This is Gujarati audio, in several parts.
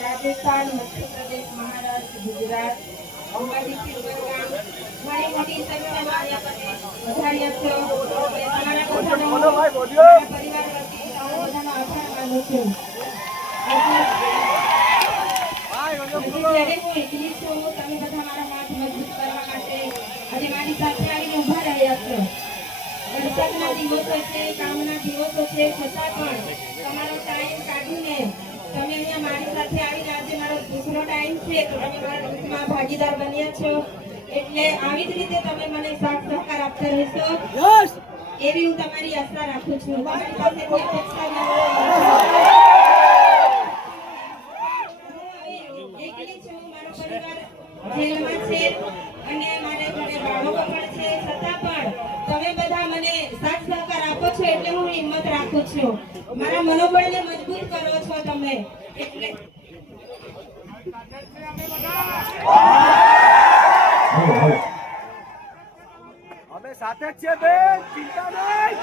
રાજસ્થાન, મધ્યપ્રદેશ, મહારાષ્ટ્ર, ગુજરાત, અંબાજી, ઘણી મોટી સંખ્યામાં વધાર્યા છો. તમારા બધાનો પરિવાર વતી બધાનો આભાર માનું છું. જ્યારે હું એકલી છું, તમે બધા મારા હાથ મજબૂત કરવા માટે અને મારી સાથે આવીને ઉભા રહ્યા છો. વરસાદના દિવસો છે, કામના દિવસો છે, છતાં પણ તમારો ટાઈમ કાઢીને તમે અહીંયા મારી સાથે આવીને આજે મારો દૂસરો ટાઈમ છે તો તમે મારા દુઃખમાં ભાગીદાર બન્યા છો. એટલે આવી જ રીતે તમે મને સાથ સહકાર આપતા રહેશો એવી હું તમારી આશા રાખું છું. તમારી પાસેથી અપેક્ષા એકલી છું, મારો પરિવાર જેલમાં છે અને મારે ઘરે બાળકો પણ છે, છતાં પણ તમે બધા મને સાથ સહકાર આપો છો એટલે હું હિંમત રાખું છું. મારા મનોબળને મજબૂત કરો છો તમે. એટલે અમે સાથે જ છે બેન, ચિંતા નહીં.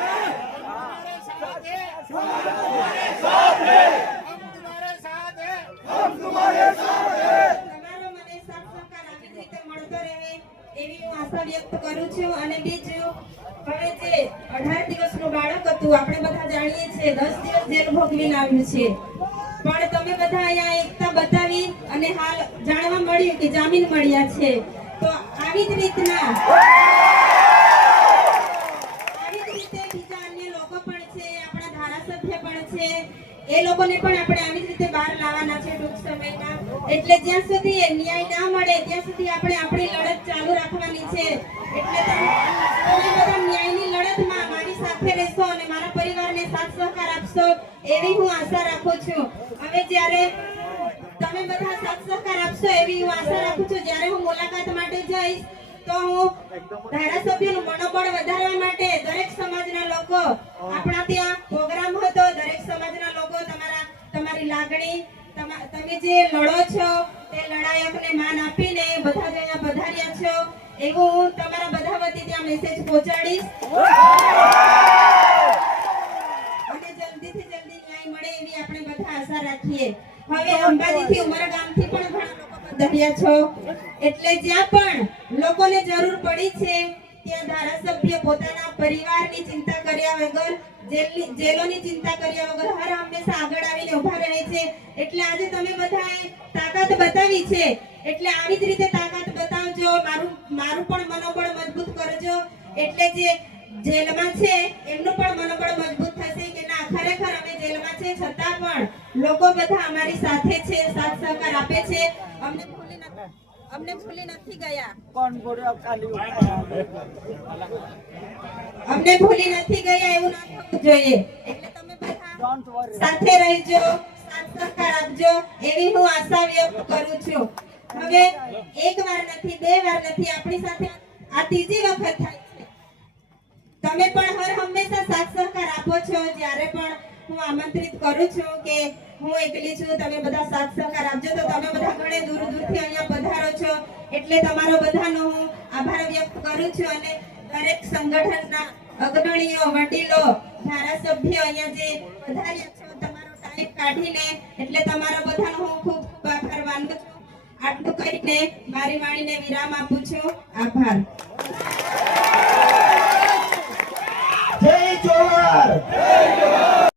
તમારો મને સાથ સહકાર આવી રીતે મળતો રહે એવી હું આશા વ્યક્ત કરું છું. અને બીજું, હવે જે 18 દિવસનું બાળક હતું, આપણે બધા જાણીએ છીએ 10 દિવસ જેલ ભોગવીને આવ્યું છે, પણ તમે બધા અહીંયા એકતા બતાવી અને હાલ જાણવા મળ્યું કે જામીન મળ્યા છે. તો આવી જ રીતે બીજા અન્ય લોકો પણ છે, આપણા ધારાસભ્ય પણ છે, એ લોકોને પણ આપણે આવી જ રીતે બહાર લાવવાના છે ટૂંક સમયમાં. એટલે જ્યાં સુધી ન્યાય ના મળે ત્યાં સુધી આપણે આપણી લડત ચાલુ રાખવાની છે. એટલે તમે બધા ન્યાયની લડતમાં મારી સાથે રહેશો અને મારા પરિવારને સાથ સહકાર આપશો એવી હું આશા રાખું છું. હવે જ્યારે તમે બધા સાથ સહકાર આપશો એવી હું આશા રાખું છું. જ્યારે હું મુલાકાત માટે જઈશ તો હું ધારાસભ્યનું મનોબળ વધારવા માટે દરેક સમાજના લોકો, આપણા ત્યાં પ્રોગ્રામ હતો, દરેક સમાજના લોકો તમારી લાગણી, તમે જે લડો છો તે લડાયકને માન આપીને બધા જ અહીંયા પધાર્યા છો એવું હું તમારા બધા વતી ત્યાં મેસેજ પહોંચાડીશ. અને જલ્દીથી જલ્દી ન્યાય મળે એવી આપણે બધા આશા રાખીએ. હવે અંબાજીથી ઉમરગામથી પણ ઘણા લોકો પધાર્યા છો, એટલે જ્યાં પણ લોકોને જરૂર પડી છે ત્યાં ધારાસભ્ય પોતાના પરિવારની ચિંતા કર્યા વગર, જેલોની ચિંતા કર્યા વગર હર હંમેશા આગળ આવીને ઉભા રહે છે. એટલે આજે તમે બધાએ તાકાત બતાવી છે, એટલે આવી જ રીતે તાકાત બતાવજો. મારું પણ મનોબળ મજબૂત કરજો. એટલે જે જેલમાં છે એમનું પણ મનોબળ મજબૂત થશે કે ના, ખરેખર અમે જેલમાં છે છતાં પણ લોકો બધા અમારી સાથે છે, સાથ સહકાર આપે છે. અમને ભૂલી નથી ગયા. અમને ભૂલી નથી ગયા એવું ના થવું જોઈએ. એટલે તમે બધા સાથે રહેજો, સાથ સહકાર આપજો એવી હું આશા વ્યક્ત કરું છું. હવે એક વાર નથી, બે વાર નથી, આપણી સાથે આ ત્રીજી વખત થાય છે. તમે પણ હર હંમેશા સાથ સહકાર આપો છો. જ્યારે પણ હું આમંત્રિત કરું છું કે હું એકલી છું, તમે બધા સાથ સહકાર આપજો, તો તમે બધા ઘણે દૂર દૂરથી અહીંયા પધારો છો. એટલે તમારો બધાનો હું આભાર વ્યક્ત કરું છું. અને દરેક સંગઠનના અગ્રણીઓ, વડીલો, ધારાસભ્યો અહીંયા જે પધાર્યા છો તમારો ટાઈમ કાઢીને, એટલે તમારા બધાનો હું ખૂબ આભાર માનું છું. આટલું કહીને મારી વાણીને વિરામ આપું છું. આભાર. જય જોહાર.